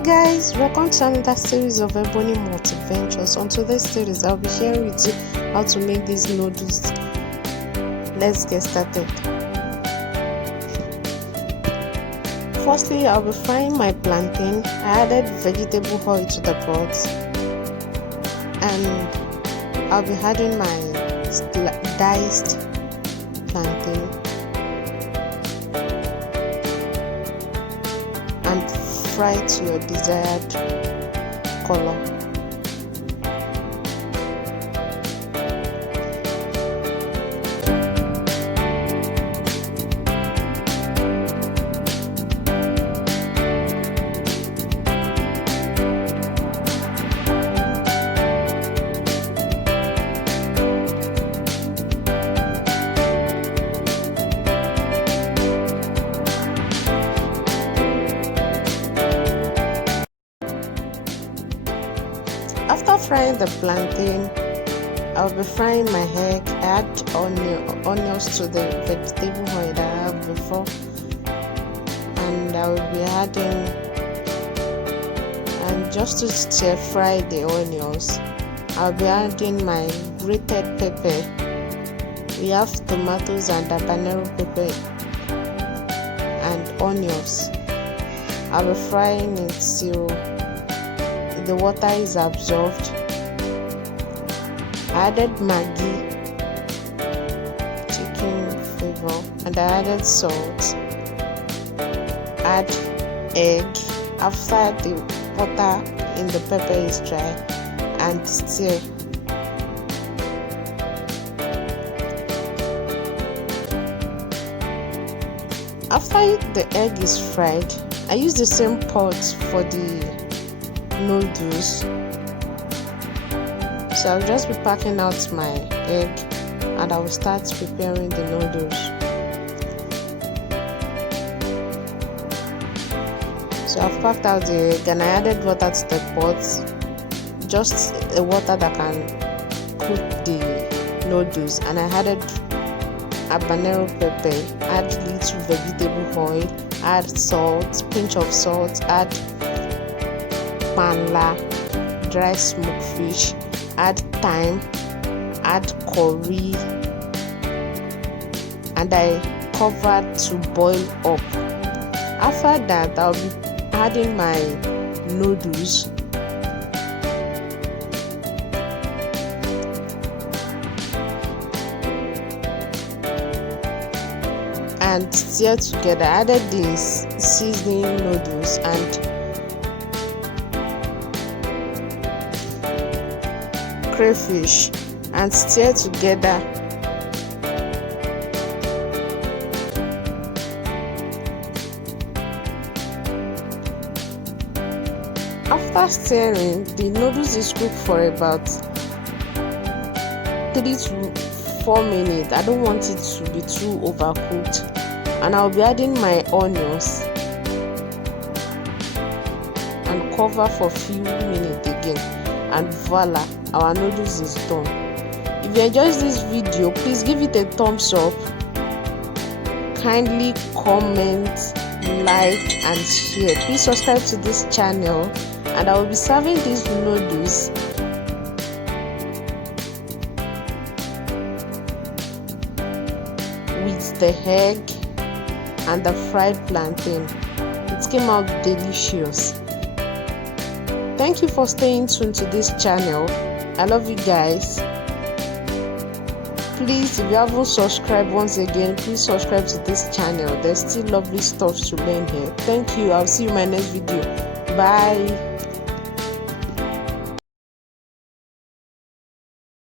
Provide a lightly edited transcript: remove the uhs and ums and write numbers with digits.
Hey guys, welcome to another series of Ebony Multiventures. On today's series, I'll be sharing with you how to make these noodles. Let's get started. Firstly, I'll be frying my plantain. I added vegetable oil to the pot, and I'll be adding my diced plantain and fry to your desired color. After frying the plantain, I'll be frying my egg. I add onions to the vegetable oil that I have before, and I will be adding, and just to stir fry the onions, I'll be adding my grated pepper. We have tomatoes and habanero pepper and onions. I'll be frying it till the water is absorbed. I added Maggi, chicken flavor, and I added salt. Add egg after the water in the pepper is dry, and stir. After the egg is fried, I use the same pot for the noodles, so I'll just be packing out my egg and I will start preparing the noodles. So I've packed out the egg and I added water to the pot, just a water that can cook the noodles, and I added habanero pepper, add little vegetable oil, add salt, pinch of salt, add panla, dry smoked fish, add thyme, add curry, and I covered to boil up. After that, I'll be adding my noodles and stir together. I added this seasoning noodles and crayfish and stir together. After stirring, the noodles is cooked for about 3 to 4 minutes. I don't want it to be too overcooked, and I'll be adding my onions and cover for a few minutes again, and voila, our noodles is done. If you enjoyed this video, please give it a thumbs up, kindly comment, like and share. Please subscribe to this channel, and I will be serving these noodles with the egg and the fried plantain. It came out delicious. Thank you for staying tuned to this channel. I love you guys. Please, if you haven't subscribed, once again, please subscribe to this channel. There's still lovely stuff to learn here. Thank you. I'll see you in my next video. Bye.